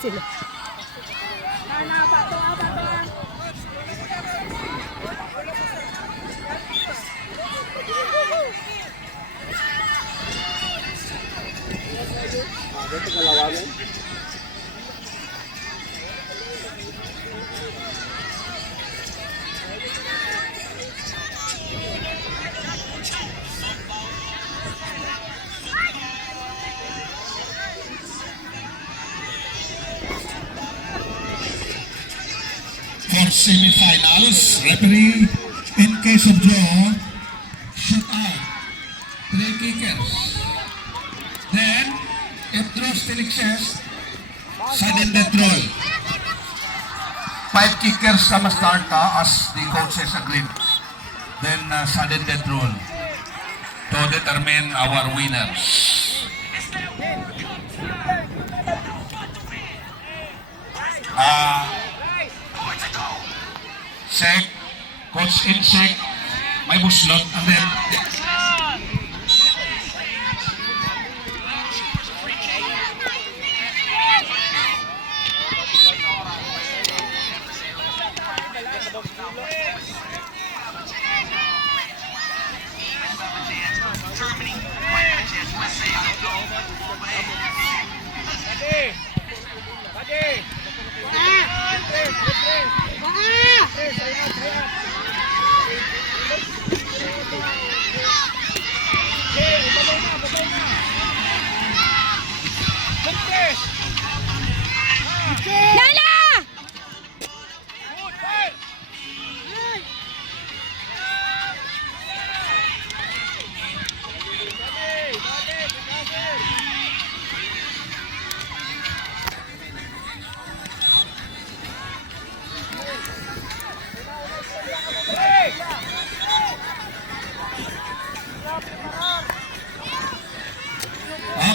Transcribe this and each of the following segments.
Sila. For semifinals, referee, in case of draw, shoot out, 3 kickers. Then, if draw still exists, sudden death roll. 5 kickers sama start as the coaches agreed. Then, sudden death roll to determine our winners. Check, coach in check, may buslot, and then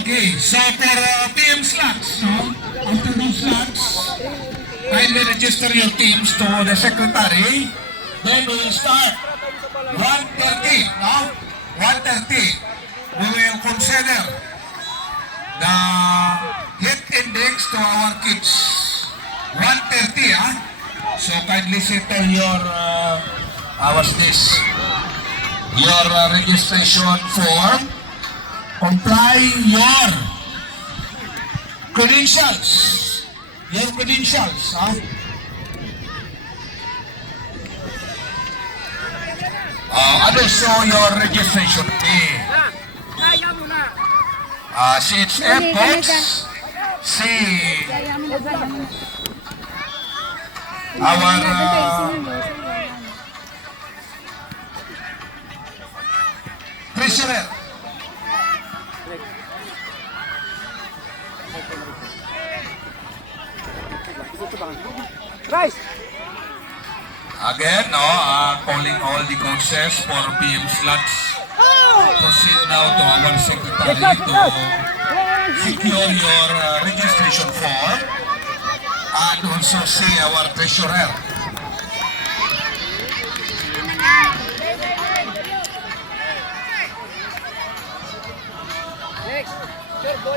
okay, so for team slots, no? After those slots, kindly register your teams to the secretary. Then we will start 1:30, no? 1:30. We will consider the hit index to our kids. 1:30, ah? So kindly settle your, what's this? Your registration form. Comply your credentials. Your credentials, huh? And also your registration fee. CHF codes. See our treasurer. Guys! Again, no, calling all the coaches for PM slots. Proceed now to our secretary to secure your registration form and also see our treasurer.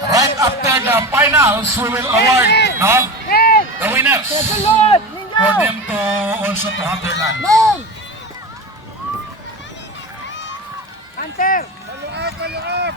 Right after the finals, we will award, no, the winners for them to also to have their lunch. Hunter! Maluak, maluak!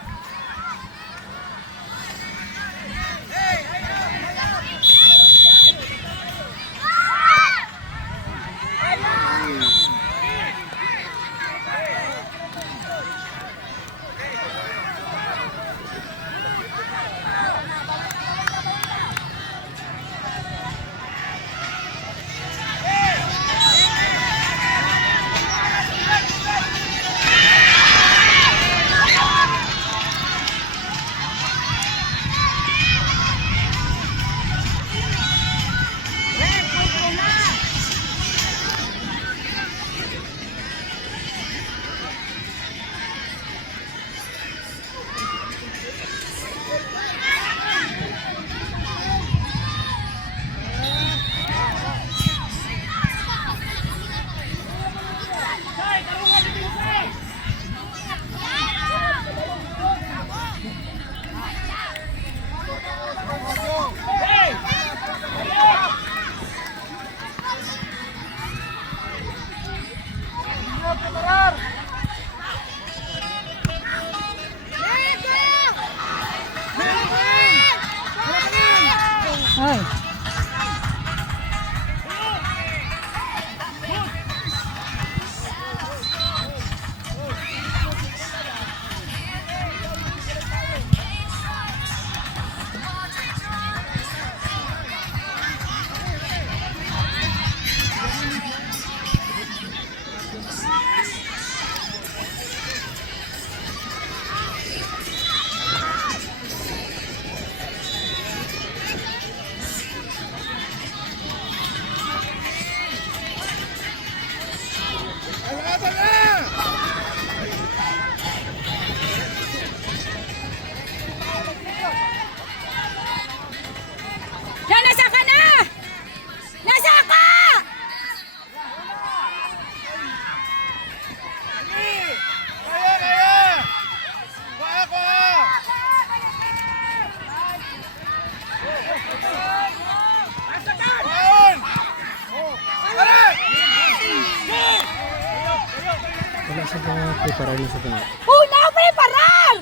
parar na sa tunga. Una, pre, parar!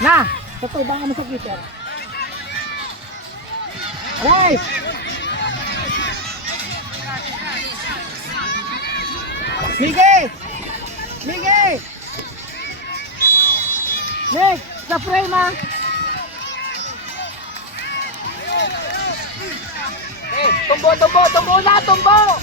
Na! Totoo ba mo sa Twitter? Alive! Miggy! Nick! Sa frame ah! Tumbo na! Tumbo!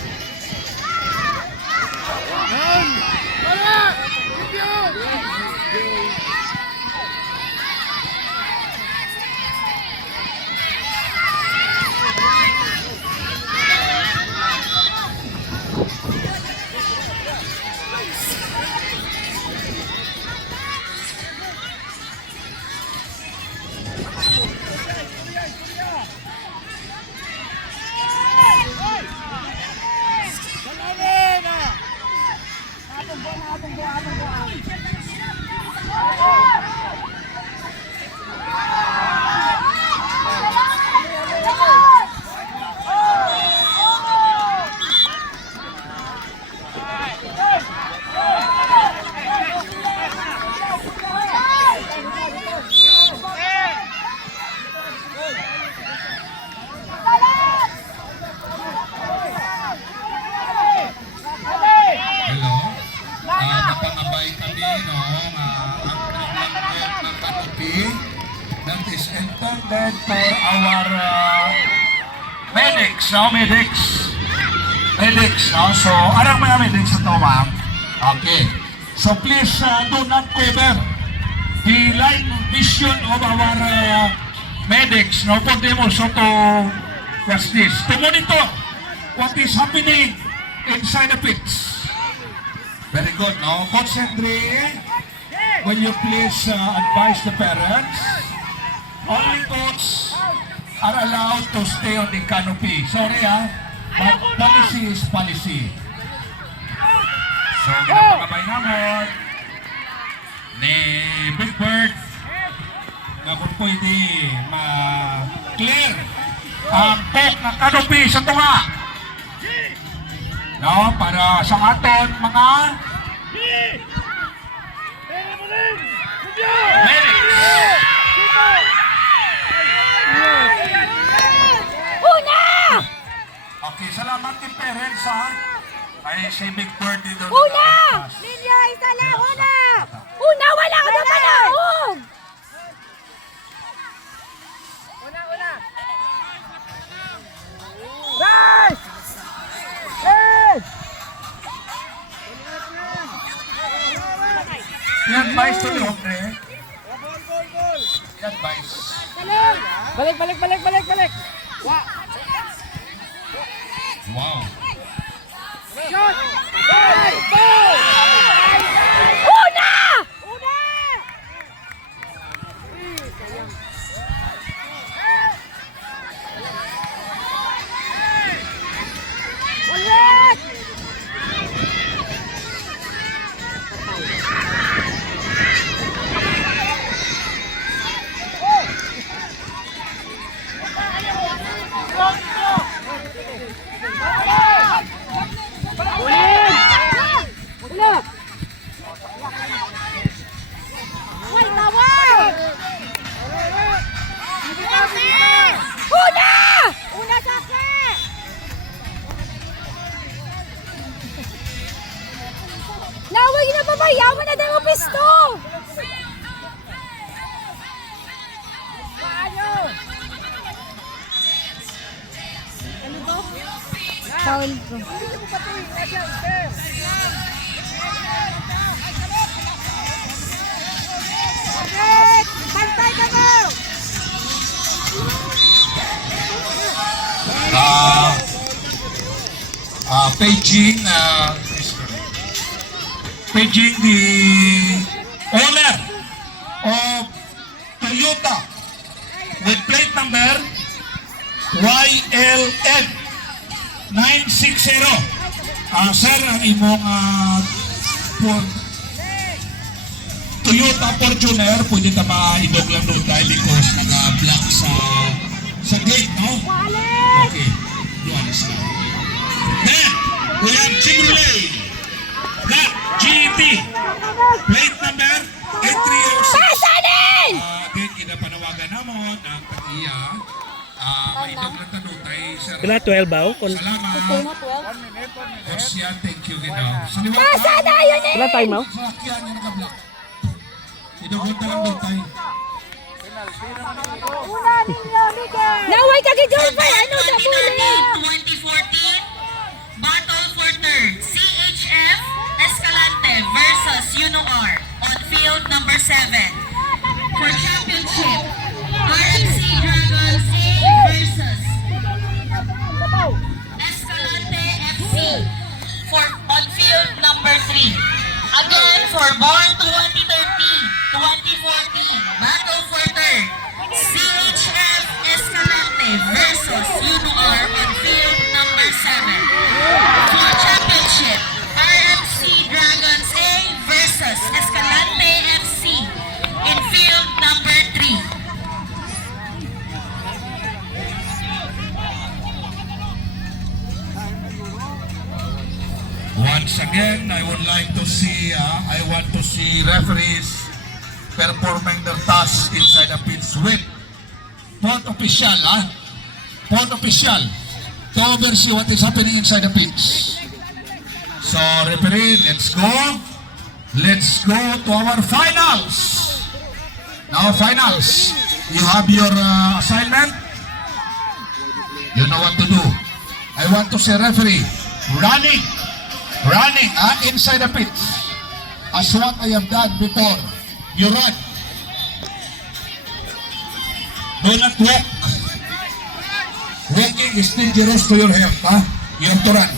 Hello? Napangabay kami, no? Ang pinaglalagyan ng canopy that is intended for our medics, no? Medics, no? So, anong mga medics ito, ma'am? Okay. So, please do not cover the line vision of our medics, no? For them also to watch this, to monitor what is happening inside the pitch. Very good, no? Coach Henry, will you please advise the parents? Only coach are allowed to stay on the canopy. Sorry but policy is policy. So, ginapakabay naman ni Big Bird na kung pwede ma-clear ang poke na canopy sa tunga. No, para sa aton mga medics. Una! Okay, salamat din parents ha. Ay, si Big Bird dito. Una! Linya, isa lang! Una, wala ka na panahon! Una! Guys! Hey! I-advise to the hombre. I-advise. Balik! Wow. Shot! Goal! Una! Ulit! Ulit! Uy, tawag! Una sa akin! Lawag na babayaw mo na daw ang pisto! Foul ko. Bantay ka mo! paging the owner of Toyota with plate number YLN 960. Sir, ang imong Toyota Fortuner, pwede na maidog lang doon dahil because naka-block sa gate, no? Okay, duwalis na. Then, we have Chevrolet, Black GT, plate number 8306. Pasanin! Then, kinapanawagan na mo ng tagiya. Maidog lang tanong tayo, sir. Kila 12 ba? Salamat. Konsya, thank you, ginaw. Sa liwag Pasana yun eh! Kila time mo? sa sakyan yung naka-block. Inugot na lang doon tayo. Una ninyo, Miguel! Naway ka gidol pa! Ano na muli? 2014 Battle for Third CHF Escalante versus Unoar on field number 7. For championship, RMC Dragons A versus Escalante FC on field number 3. Again, for Born 2013-2014 Battle for Third CHF Escalante versus Unoar on field number 7. For championship, RMC Dragons A versus Escalante FC in field number 3. Once again, I would like to see, I want to see referees performing their tasks inside the pitch with port official, port official to oversee what is happening inside the pitch. So, referee, let's go. Let's go to our finals. Now, finals. You have your assignment. You know what to do. I want to see referee running inside the pitch as what I have done before. You run. Do not walk. Walking is dangerous to your health. You have to run.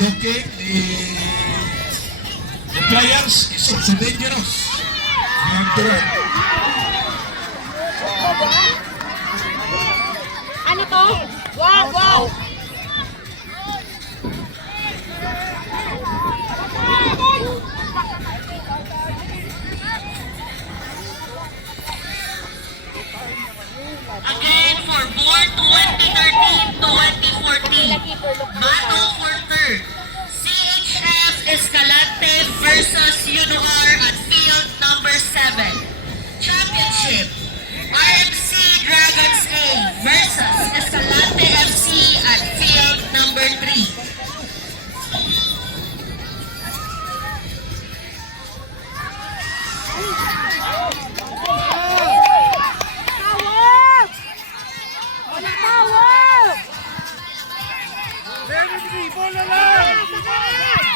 Looking, the players is also dangerous. You have to run. Ano to? Wow, wow! Again, for Born 2013-2014 Battle for Third CHF Escalante versus Unoar at field number 7. Championship, RMC Dragons A versus Escalante FC at field number 3. Tawag! Walang tawag! Bola lang!